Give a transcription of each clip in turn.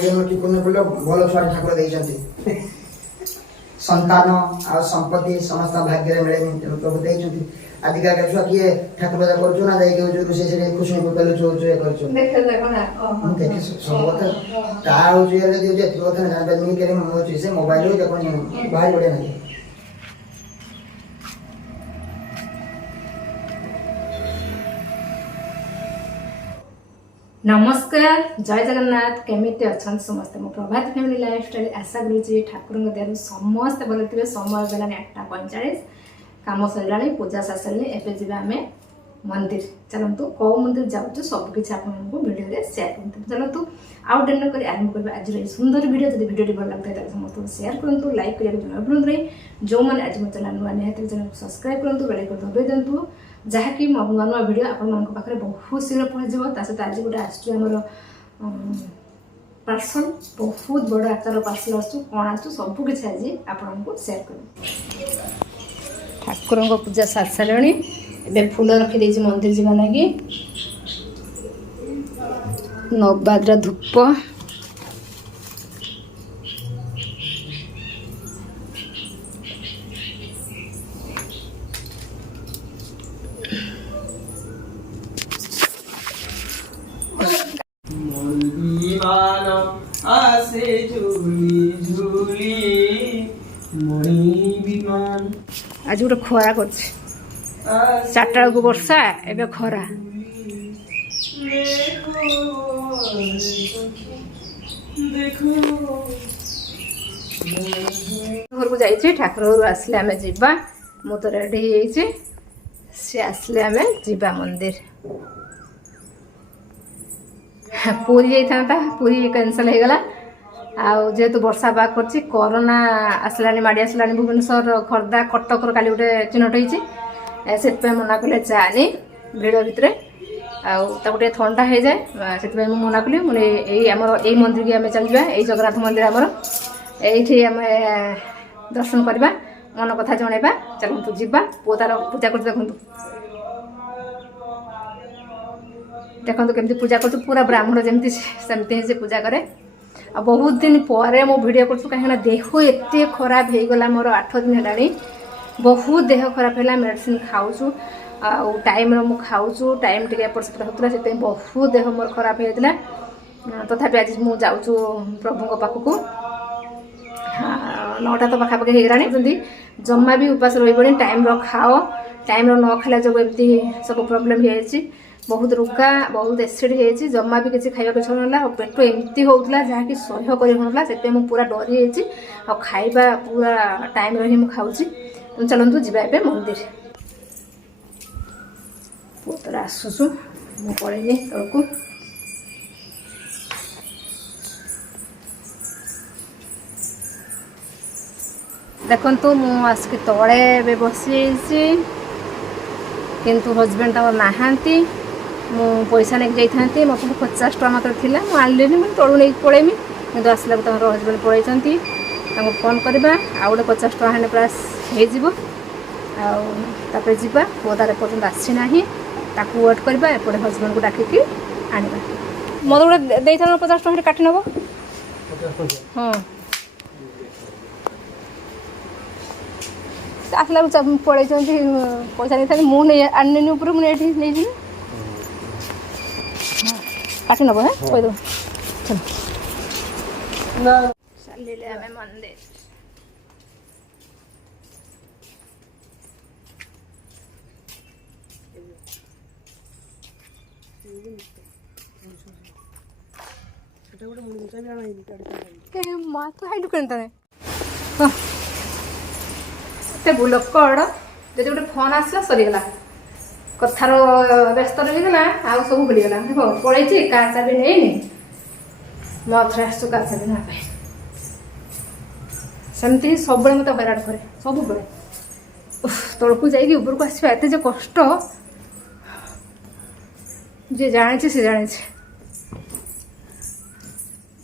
जन्म ठीक करने बोले भल छुआ ठाकुर देइछन्ति संतान आ संपत्ति समस्त भाग्य मिले प्रभु देइछन्ति आदिका के छुआ किए ठाकुर पूजा करछु ना जाई के जो से से खुशी को कलो जो जो करछु देखो ना देखे सब କଥା ता हो जे रे जे କଥା ना जान मी करे मो से मोबाइल हो जको बाहर पड़े ना नमस्कार जय जगन्नाथ केमिति अच्छा समस्त मो प्रभात फैमिली लाइफस्टाइल आशा करुँची ठाकुर दयालु समस्ते भल थे समय गलानी 8:45 कम सरला पूजा सारी एवं जी आम मंदिर चलतु कौ मंदिर जाऊँ सबकि आपको भिडियो सेयार करते चलतु आउ डेन कर आरंभ करवा आज सुंदर भिडियो जब भिडियो भल लगता है समस्त सेयार करूँ लाइक करने जमा भूलु नहीं जो मैंने आज मो चैनल नुआ निहत चैनल को सब्सक्राइब करूँ बेल आइकन दबाई दिंतु जहाँकि नुआ नुआ भिडियो आपण पाखे बहुत शीघ्र पहुँचो सहित आज गोटे आसमर पार्सल बहुत बड़ आकार पार्सल आसू कौन आसू सबकि आज आपको सेयार कर ठाकुर पूजा सारी सारे ए फूल रखी मंदिर जावा लगी नवबाद्रा धूप आसे झूली झूली मणि विमान आज गोटे खरा कर 4टा बेलू वर्षा एवं खरा घर को जाइए ठाकुर घर आसले आम जा मु तो रेडी सी आसले आम जा मंदिर पूरी जाता पूरी कैनसल हो गला जेहेतु वर्षा पाग कर कोरोना आसला माड़ी आसला भुवनेश्वर खर्दा कटक काली गोटे चिन्हट होती से मना कले जानी भिड़ भितर आगे थंडा हो जाए से मना कली मुझे यही मंदिर की आम चलवा यही जगन्नाथ मंदिर आमर ये आम दर्शन करवा मन कथा जनइबा चलतु जा पु तार पूजा कर देखो केमती पूजा कर पूरा ब्राह्मण जमी सेमती से पूजा करे आ बहुत दिन पर मो भिडियो कर कहीं देह एत खराब हो गला मोर 8 दिन है बहुत देह खराब है मेडिसिन खाऊँ टाइम मु खाऊँ टाइम टे एपट सेपट होता से बहुत देह मोर खराब होता तथापि आज मु जाऊँ प्रभु पाखक 9टा तो पाखापाखि होगलानी जमा भी उपास रही टाइम खाओ टाइम न खाला जो एमती सब प्रोब्लेम हो बहुत रुका बहुत एसिड हो जमा भी किसी खाइबा इच्छा ना पेट एमती होता जहाँकि सह्य कर से पूरा डरी आ खाइबा पूरा टाइम रही मुझे खाऊँ चलतु जा मंदिर पुतर आसुचु मु पड़ेनि तलक देखु मुझे तले बसी किंतु हजबैंड तक नहांती मु पैसा नहीं जाती मो 50 टका मात्र थी मुझे मुझे तलू नहीं पड़ेमी कि आसला हजबैंड पलैंती फोन करवा आउ गए 50 टका हेने प्राय होपर जा पुआ तार एपर्तंत आसीना वेट करवा एपटे हजबैंड को डाकिकी आने मत गोटे दे 50 टका काटि नब हाँ आसला पड़े पैसा नहीं था मुझे आने ऊपर मुझे नहीं काटि नब है कहीदेव चलिए आम मंदिर माँ तो हाइट करते बुलकड़ जब गोटे फोन आसला सरीगला कथार व्यस्त रहीगला आउ सब भूलीगला देख पड़े का चाबी नहीं मो थे आसु का चाबी ना सेमती सब मत हैरान करे सब तलक जाइए ऊपर को आसवा एत कष्ट जे जाने से जाने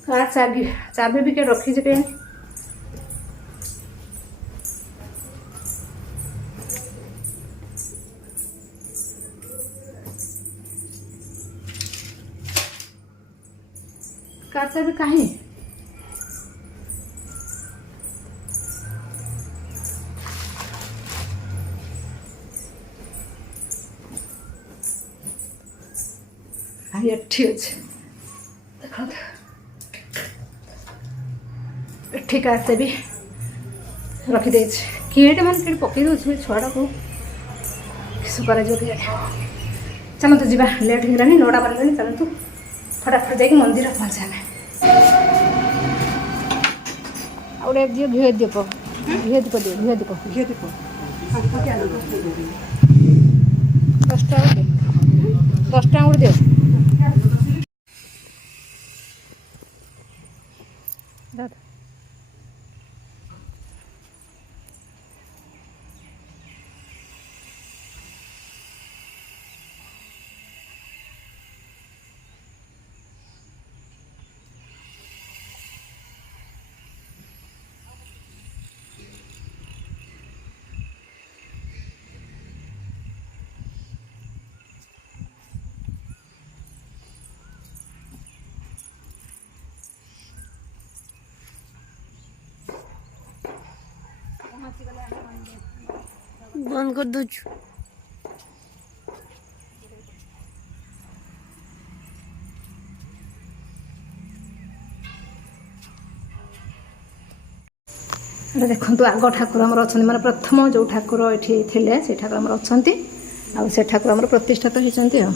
का चाबी भी क्या रखी कहीं कार चाबी कहीं ଏଠି ଅଛି ଦେଖନ୍ତୁ ଏଠି କାର୍ତେ ବି ରଖିଦେଇଛି କିଏଟେ ମାନେ କିଏ ପକେଇ ଦେଉଛି ଛୁଆଟାକୁ କିସ କରାଯିବ କେଜାଣି ଚାଲନ୍ତୁ ଯିବା ଲେଟ୍ ହେଇଗଲାଣି 9ଟା ବାଜିଲାଣି ଚାଲନ୍ତୁ ଫଟାଫଟ ଯାଇକି ମନ୍ଦିର ପହଞ୍ଚିବା ଆମେ ଆଉ ଗୋଟେ ଦିଅ ଘିଅ ଦୀପ ଦିଅ 10 ଟଙ୍କା ଗୋଟେ ଦିଅ ଦାଦା बंद कर दो ଦେଖନ୍ତୁ ଆଗ ଠାକୁର ଆମର ଅଛନ୍ତି ମାନେ ପ୍ରଥମ ଯେଉଁ ଠାକୁର ଏଠି ଥିଲେ ସେ ଠାକୁର ଆମର ଅଛନ୍ତି ଆଉ ସେ ଠାକୁର ଆମର ପ୍ରତିଷ୍ଠାତ ହେଇଛନ୍ତି ଆଉ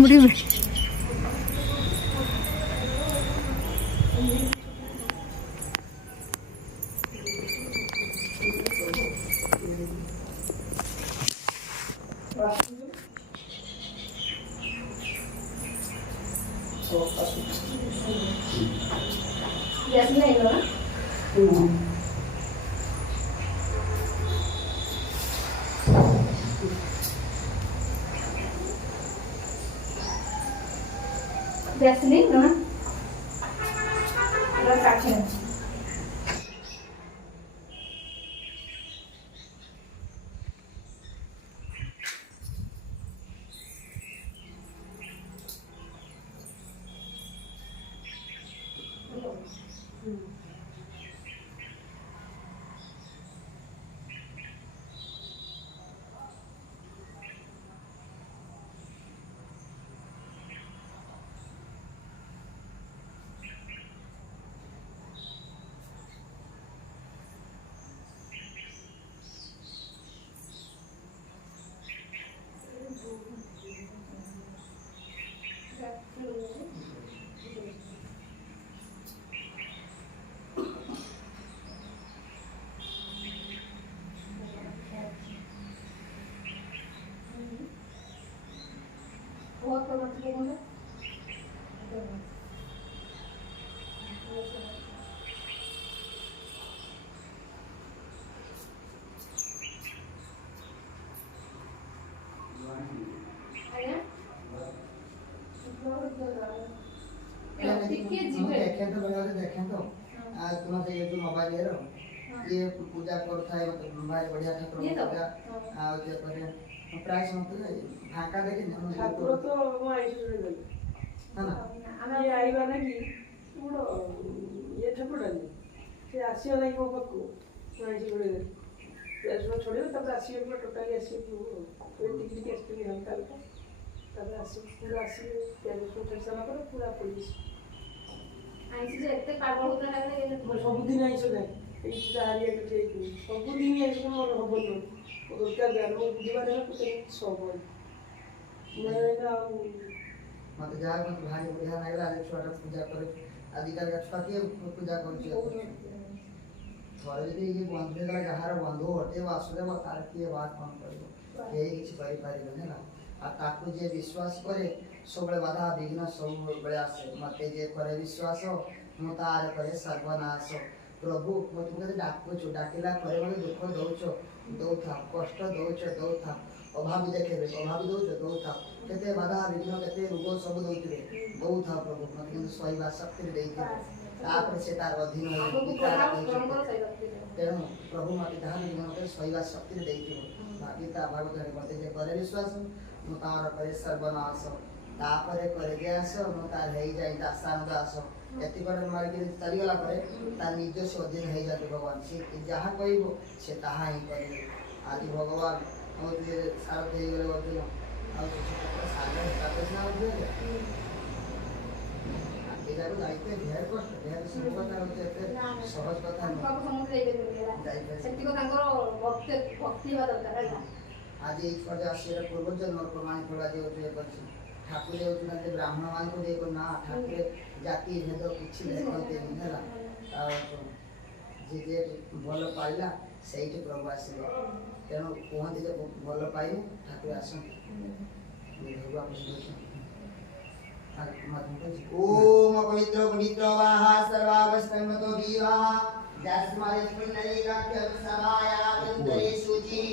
முடிவு গ্যাস নেই না কাঠে देखें तो भैया देखें तो आज तुम्हारे ये जो मोबाइल है रो ये पूजा करता है मतलब हमारे बढ़िया ठाकुर पूजा और ये पर प्राय समझते हैं ढाका देखे ना ଠାକୁର ତ ମୁଁ ଆଇଥିଲି ଗଲି है ना ଇଏ ଆଇବା ନାଗି ବଡ଼ ଇଏ ଠାକୁରାଣୀ ସେ ଆସିବ ନାଇଁ ମୋ ପାଖକୁ ମୁଁ ଆଇଛି ଗୋଟେ ପିଆଜ ଛଡ଼େଇବ ତାପରେ ଆସିବେ ପୁରା ଟୋଟାଲି ଆସିବେ ଟିକେ ଟିକେ ଆସିବେ ହାଲକା ହାଲକା ତାପରେ ଆସିବେ ପୁରା ଆସିବେ ପିଆଜ ଛାଡ଼ି ସାରିଲା ପରେ ପୁରା ପୋଲିସ ଆଇଛି ଯେ ଏତେ ପାଗଳ ହେଲାଣି ମୋର ସବୁଦିନ ଆଇଁଷ ନାହିଁ ଏଇଠି ହାରିଆ ପିଠି ହେଇଥିଲି ସବୁଦିନ ଆଇଁଷ ମୋର ହବନି ଦରକାର ଯାହା ମୁଁ ବୁଝିବାର ହେଲା ତୋତେ ସବୁ ଆଉ मत जा मत भारी बढ़िया लग रहा है छोटा पूजा करे आदिकाल का छुआ के पूजा करूची थोड़े यदि ये बंधु का जहार बंधु होते वासुदेव तार की बात कौन करियो यही किछ करि पारिबे ना আর তাকে যে বিশ্বাস করে সবুলে বাধা বিঘ্ন সবুলে আসে মতে যে করে বিশ্বাস ମୁଁ ତାର କରେ ସର୍ବନାଶ ପ୍ରଭୁ ମୁଁ ତୁମକୁ ଡାକୁଛୁ ଡାକିଲା ପରେ ମୋତେ ଦୁଃଖ ଦଉଛ ଦଉଥାଉ କଷ୍ଟ ଦଉଛ ଦଉଥାଉ ଅଭାବୀ ଦେଖେଇବେ ଅଭାବୀ ଦଉଛ ଦଉଥାଉ କେତେ ବାଧା ବିଘ୍ନ କେତେ ରୋଗ ସବୁ ଦଉଥିବେ ଦଉଥାଉ ପ୍ରଭୁ ମୋତେ କିନ୍ତୁ ସହିବା ଶକ୍ତି ଦେଇଥିବେ ତାପରେ ସେ ତାର ଅଧୀନ ତେଣୁ ପ୍ରଭୁ ମୋତେ ଯାହା ବି ମୋତେ ସହିବା ଶକ୍ତି ଦେଇଥିବ ଗୀତା ଭାଗବତରେ ମୋତେ ଯେ କରେ ବିଶ୍ୱାସ ମୁଁ ତାର କରେ ସର୍ବନାଶ ତାପରେ କରେ ଯେ ଆସ ମୁଁ ତାର ହେଇଯାଏ ଦାସାନ ଦାସ ଏତିକି ମାରିକି ଚାଲିଗଲା ପରେ ତାର ନିଜସ୍ୱ ଅଧୀନ ହେଇଯାନ୍ତି ଭଗବାନ ସେ ଯାହା କହିବ ସେ ତାହା ହିଁ କରିବେ ଆଜି ଭଗବାନ ହଉଛି ସାରଥ ହେଇଗଲେ ଅର୍ଜୁନ ଆଉ ଏଇଟାକୁ ଯାଇତେ ଢେର କଷ୍ଟ ଢେର କଥା ହଉଛି ଏତେ ସହଜ କଥା ଆଜି ଏଇ ପର୍ଯ୍ୟାୟ ଆସିବାର ପୂର୍ବ ଜନ୍ମର ପ୍ରମାଣିତ ଆଜି ହଉଛି ଇଏ କରିଛି ଠାକୁର ହେଉଛନ୍ତି ବ୍ରାହ୍ମଣ ମାନଙ୍କୁ ଦେଇ ନା ଠାକୁର ଜାତି ଭେଦ କିଛି ଦେଖନ୍ତିନି ହେଲା ଆଉ ଯିଏ ଭଲ ପାଇଲା ସେଇଠି ପ୍ରଭୁ ଆସିବେ ତେଣୁ କୁହନ୍ତି ଯେ ଭଲ ପାଇଲେ ଠାକୁର ଆସନ୍ତି ओम पवित्र पवित्र वाहा सर्वावस्थन्वतो जीवाः जस्माय पुण्डरीकाख्य सभाया वृन्दरे शुचि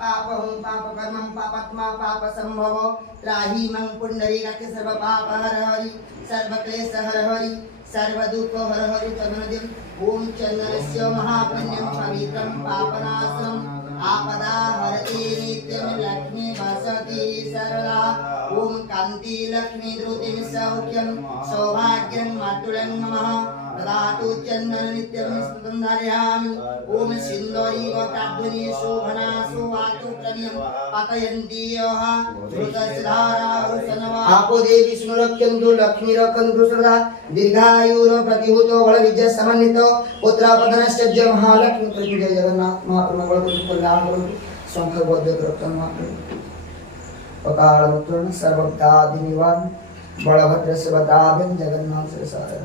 पापं पापकर्मं पापात्मा पापसम्भव त्राहि मं पुण्डरीकाख्य सर्वपापहर हरि सर्वक्लेशहर हरि सर्वदुःखहर हरि चन्दनदिं ओम चन्दनस्य महापुण्यं पवित्रं पापनाशनम् आपदा हरति नित्यं लक्ष्मी वसति सर्वदा ओम कांति लक्ष्मी द्रुतिं सौख्यं सौभाग्यं मातुलं नमः ददातु चन्दन नित्यं स्तुतं धारयामि ओम सिन्दूरी व काब्धुनी शोभना सुवातु प्रणयं पातयन्ति यः धृतसिधारा हुसनवा आपो देवी विष्णु रक्षन्तु लक्ष्मी रक्षन्तु सदा दीर्घायुर प्रतिभूतो बल विजय समन्वितो पुत्रपदनश्च महालक्ष्मी प्रति जय जगन्नाथ महाप्रभु बल कल्याण करो शंख बद्ध रत्न अकाल मुत्रण सर्वदादि निवार बलभद्र से बतावें जगन्नाथ से सारे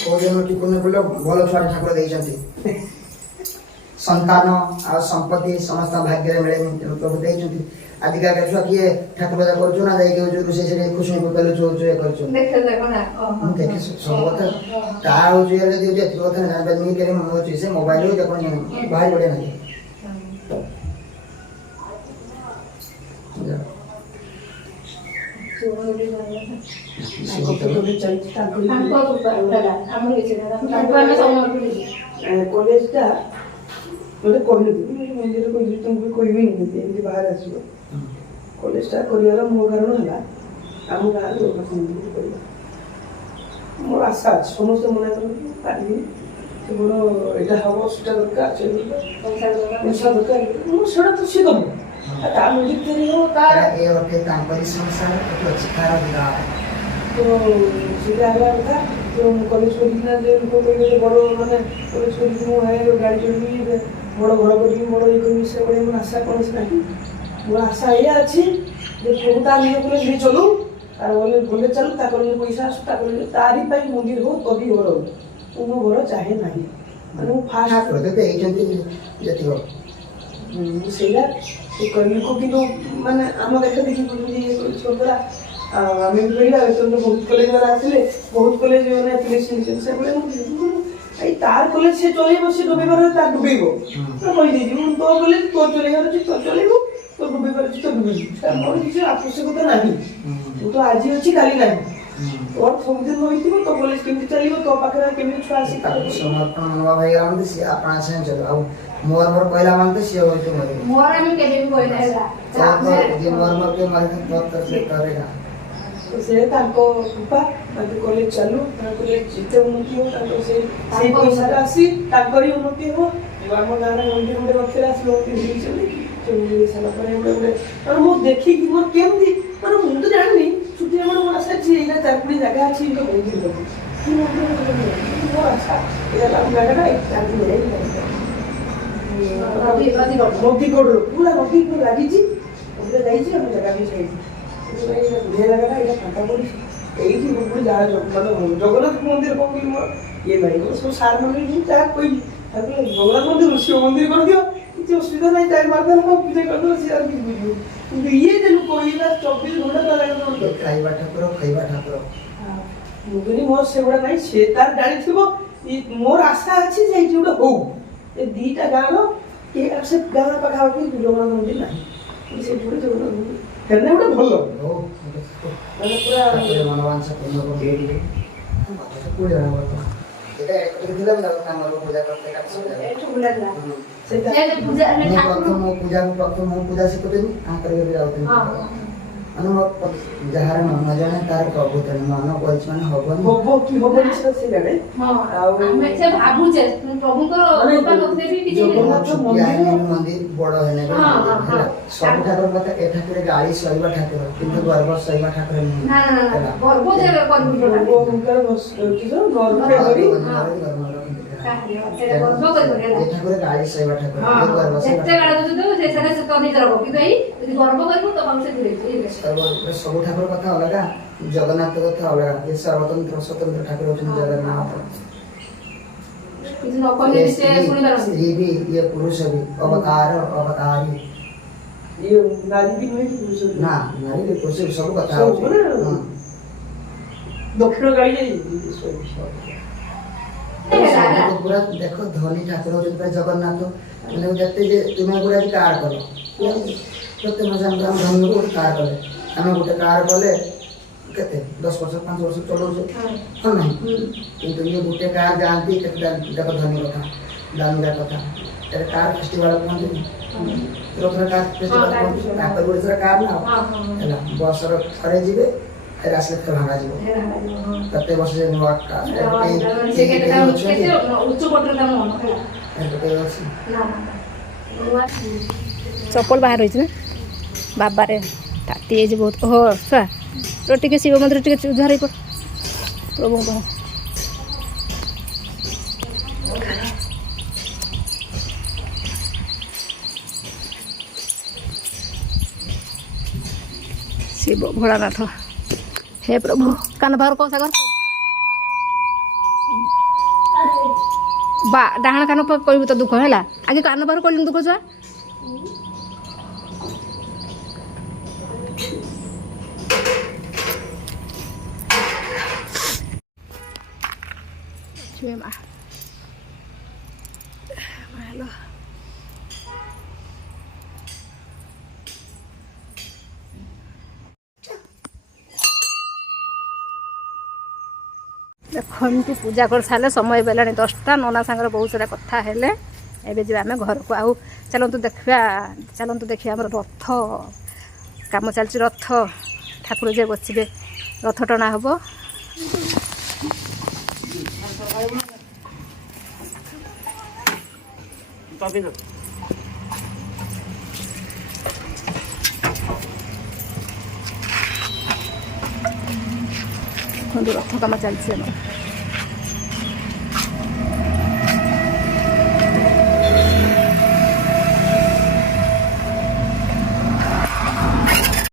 कोजनोटी कोने बोलो भलो छुआ ठाकुर देइचंती संतान आ संपत्ति समस्त भाग्य रे मिले प्रभु देइचंती आदिका के छुआ किए ठाकुर पूजा करछु ना जाई के जो से से खुशी को पहले जो जो करछु देखो ना हम देखे सब কথা ता हो जे रे जे जे কথা ना बनी के मो से मोबाइल हो जको भाई बड़े ना କଲେଜଟା ମୋତେ କହିଲି ମନ୍ଦିର କହିଲି ତୁମକୁ କହିବିନି ଏମିତି ବାହାରେ ଆସିବ କଲେଜଟା କରିବାର ମୋ କାରଣ ହେଲା ଆମ ଗାଁରେ ଜଗନ୍ନାଥ ମନ୍ଦିର କରିବା ମୋର ଆଶା ଅଛି ସମସ୍ତେ ମନା କରନ୍ତି ପାରିବିନି କେବଳ ଏଇଟା ହେବ ସେଟା ଦରକାର ପଇସା ଦରକାର ମୁଁ ସେଟା ତ ସିଏ ଦେବ ତା ମନ୍ଦିର ତିଆରି ହେବ ତାର ଏ ଗୋଟେ ତାଙ୍କରି ସଂସାର ଗୋଟେ ଅଛି ତାର ବିରାଟ ତ ସେଇଟା ହେବା କଥା ତ ମୁଁ କଲେଜ କରିକିନା ଯେ ଲୋକ କହିବେ ବଡ଼ ମାନେ କଲେଜ କରିକି ମୁଁ ଗାଡ଼ି ଚଢ଼ିବି ବଡ଼ ଘର କରିବି ବଡ଼ ଇଏ କରିବି ସେ କରିବି ମୋର ଆଶା କୌଣସି ନାହିଁ ମୋର ଆଶା ଏଇଆ ଅଛି ଯେ ପ୍ରଭୁ ତା ନିଜ କଲେ ନିଜେ ଚଲୁ ତାର ଗଲେ ଚାଲୁ ତା କଲେ ପଇସା ଆସୁ ତା କଲେ ତାରି ପାଇଁ ମନ୍ଦିର ହଉ ତବି ଘର ହଉ ମୁଁ ମୋ ଘର ଚାହେଁ ନାହିଁ ମାନେ ମୁଁ ଫାଷ୍ଟ ପ୍ରଦତ୍ତ ହେଇଛନ୍ତି ଯେତିକ ସେଇଟା ଲୋକ କିନ୍ତୁ ମାନେ ଆମ ଦେଖା ଦେଖି କରୁଛନ୍ତି ଇଏ କରିଦେଲା ଆମେ ବି କରିବା ଯେତେବେଳେ ବହୁତ କଲେଜ ବାଲା ଆସିଲେ ବହୁତ କଲେଜ ମାନେ ଆସିଲେ ସେଭଳିଆ ଏଇ ତାର କଲେଜ ସେ ଚଲେଇବ ସେ ଡୁବେଇବାର ତାର ଡୁବେଇବ କହିଦେଇଛି ମୁଁ ତୋ କଲେଜ ତୋ ଚଲେଇବାର ଅଛି ତୋ ଚଲେଇବୁ ତୋ ଡୁବେଇବାର ଅଛି ତୋ ଡୁବେଇବୁ ମୋର କିଛି ଆବଶ୍ୟକତା ନାହିଁ ମୁଁ ତ ଆଜି ଅଛି କାଲି ନାହିଁ ତୋର ସବୁଦିନ ରହିଥିବ ତୋ କଲେଜ କେମିତି ଚାଲିବ ତୋ ପାଖରେ କେମିତି ଛୁଆ ଆସି ସମର୍ପଣ ମନୋଭାବ ହେଇଗଲା ସିଏ ଆପଣ ସାଙ୍ଗେ ଚଳିବ ଆଉ ମୋର ମୋର କହିଲା ମାନେ ସିଏ ହଉଛି ମୋର ଆମେ କେବେ ବି କହିଲା ହେଲା ମୋର କେ ମାରି ସେ କରେଗା ସେ ତାଙ୍କ କୃପା ତାଙ୍କ କଲେଜ ଚାଲୁ ତାଙ୍କ କଲେଜ ଯେତେ ଉନ୍ନତି ହେବ ତାଙ୍କର ସେଇ ପଇସାରେ ଆସି ତାଙ୍କରି ଉନ୍ନତି ହେବ ଆମ ଗାଁରେ ମନ୍ଦିର ଗୋଟେ ରଖିଲେ ଆସିଲେ ମନ୍ଦିର ଦେଇଛନ୍ତି ସେ ମନ୍ଦିର ହେଇସାରିଲା ପରେ ଗୋଟେ ମାନେ ମୁଁ ଦେଖିକି ମୋର କେମିତି ମାନେ ମୁଁ ତ ଜାଣିନି ଛୁଟି ଆମର ମୋର ଆଶା ଅଛି ଏଇଟା 4-5 ଜାଗା ଅଛି ଏଇଟା ମନ୍ଦିର ଦେବୁ କି ମନ୍ଦିର ମୋର ଆଶା ଏଇଟା ଆମ ଜାଗାଟା ଚାରି ନଦୀକୋଡ଼ରୁ ପୁରା ନଦୀ ଲାଗିଛି ଯାଇଛି ଆମ ଜାଗା ବି ଯାଇଛି ଜାଗାଟା ଏଇଟା ଫାଙ୍କା ପଡ଼ିଛି ଏଇଠି ଗୋଟେ ଯାହା ମାନେ ଜଗନ୍ନାଥ ମନ୍ଦିର କଣ କହିଲି ମୋର ଇଏ ନାହିଁ ମୁଁ ସବୁ ସାର୍ ମାନେ ଯାହା କହିଲି ତାପରେ ଜଗନ୍ନାଥ ମନ୍ଦିର ଶିବ ମନ୍ଦିର କରିଦିଅ କିଛି ଅସୁବିଧା ନାହିଁ ଟାଇମ୍ ମାରିଦେଲେ ହଁ ପୂଜା କରିଦେବ ସିଏ ଆଉ କିଛି ବୁଝିବ କିନ୍ତୁ ଇଏ ଯେ ଲୋକ ଇଏ 24 ଘଣ୍ଟା ତା ଲାଗେ ଖାଇବା ଠାକୁର ମୁଁ କହିଲି ମୋର ସେଗୁଡ଼ା ନାହିଁ ସେ ତାର ଜାଣିଥିବ ମୋର ଆଶା ଅଛି ଯେ ଏଇଠି ଗୋଟେ ହଉ ଏ ଦୁଇଟା ଗାଁର ସେ ଗାଁ ପାଖାପାଖି ଜଗନ୍ନାଥ ମନ୍ଦିର ନାହିଁ ସେଇଠି ଗୋଟେ ଜଗନ୍ନାଥ ମନ୍ଦିର ହେଲେ ଗୋଟେ ଭଲ ମାନେ ପୁରା ମନୋବାଂଶ ପୂର୍ଣ୍ଣ କରିବେ ପୂଜା କରते ପୂଜା ଶିଖୁଥିଲି ଯାଉଥିଲି ମାନେ ମୋ ଯାହାର ମନ ଜାଣେ ତାର ପ୍ରଭୁତାଣି ମନ କରିଛି ମାନେ ହବନି ହବ କି ହବନି ସେଟା ସେ ଜାଣେ ଆଉ ସେ ଭାବୁଛେ ପ୍ରଭୁଙ୍କର କୃପା ନଥିଲେ ବି କିଛି ମନ୍ଦିର ବଡ ହେଲେ ହେଲା ସବୁ ଠାକୁର କଥା ଏ ଠାକୁର ଗାଳି ସହିବା ଠାକୁର କିନ୍ତୁ ଗର୍ବ ସହିବା ଠାକୁର ନୁହେଁ ଗର୍ବ ଯେ ଠାକୁର ଗାଳି ସହିବା ଠାକୁର ଗର୍ବ ସବୁ ଠାକୁର କଥା ଅଲଗା ଜଗନ୍ନାଥ କଥା ଅଲଗା ଏ ସର୍ବତନ୍ତ୍ର ସ୍ୱତନ୍ତ୍ର ଠାକୁର ହଉଛନ୍ତି ଜଗନ୍ନାଥ ସ୍ତ୍ରୀ ବି ଇଏ ପୁରୁଷ ବି ଅବତାର ଅବତାରୀ ନାରୀ ବି ନୁହେଁ ପୁରୁଷ ନା ନାରୀ ବି ପୁରୁଷ ବି ସବୁ କଥା ହଉଛି ଦକ୍ଷିଣ ଗାଳି ପୁରା ଦେଖ ଧନୀ ଠାକୁର ହଉଛନ୍ତି ପୁରା ଜଗନ୍ନାଥ ମାନେ ଯେତେ ଯେ ତୁମେ ଗୁଡ଼ା ବି କାର୍ କଲ ପ୍ରତ୍ୟେକ ମାସ ଆମେ ଧନୀକୁ ଗୋଟେ କାର୍ କଲେ ଆମେ ଗୋଟେ କାର୍ କଲେ କେତେ 10 ବର୍ଷ 5 ବର୍ଷ ଚଲଉଛୁ ହଁ ନାହିଁ କିନ୍ତୁ ଇଏ ଗୋଟେ କାର୍ ଯାଆନ୍ତି କେତେ ଦେଖ ଧନୀ କଥା ଦାମିକା କଥା এটা কার ফেস্টিভাল କୁହନ୍ତି ରଥର କାର୍ ଫେଷ୍ଟିଭାଲ କୁହନ୍ତି ତାଙ୍କର ଓଡ଼ିଶାର କାର୍ ନା ହେଲା ବର୍ଷର ଥରେ ଯିବେ ଫେର ଆସିଲେ ଫେର ଭାଙ୍ଗା ଯିବ ପ୍ରତ୍ୟେକ ବର୍ଷ ଯେ ନୂଆ କାର୍ ଚପଲ ବାହାର ହେଇଛି ନା ବାବାରେ ତାତି ହେଇଛି ବହୁତ ଓହୋ ଛୁଆ ତ ଟିକେ ଶିବ ମନ୍ଦିର ଟିକେ ଝାରି ପଡ଼ ପ୍ରଭୁଙ୍କ शिव भोलानाथ हे प्रभु कान बाहर कौन सा कर बा डाहाण कान कहबू तो दुख है आगे कान बाहर कहली दुख छुआ हेलो देखते पूजा कर सारे समय बेला 10टा नना सांगर बहुत सारा कथा हेले एबे जी आम घर को आउ चलतु देखिए आम रथ काम चलती रथ ठाकुर जे बसबे रथ टଣା हम रथ काम चलती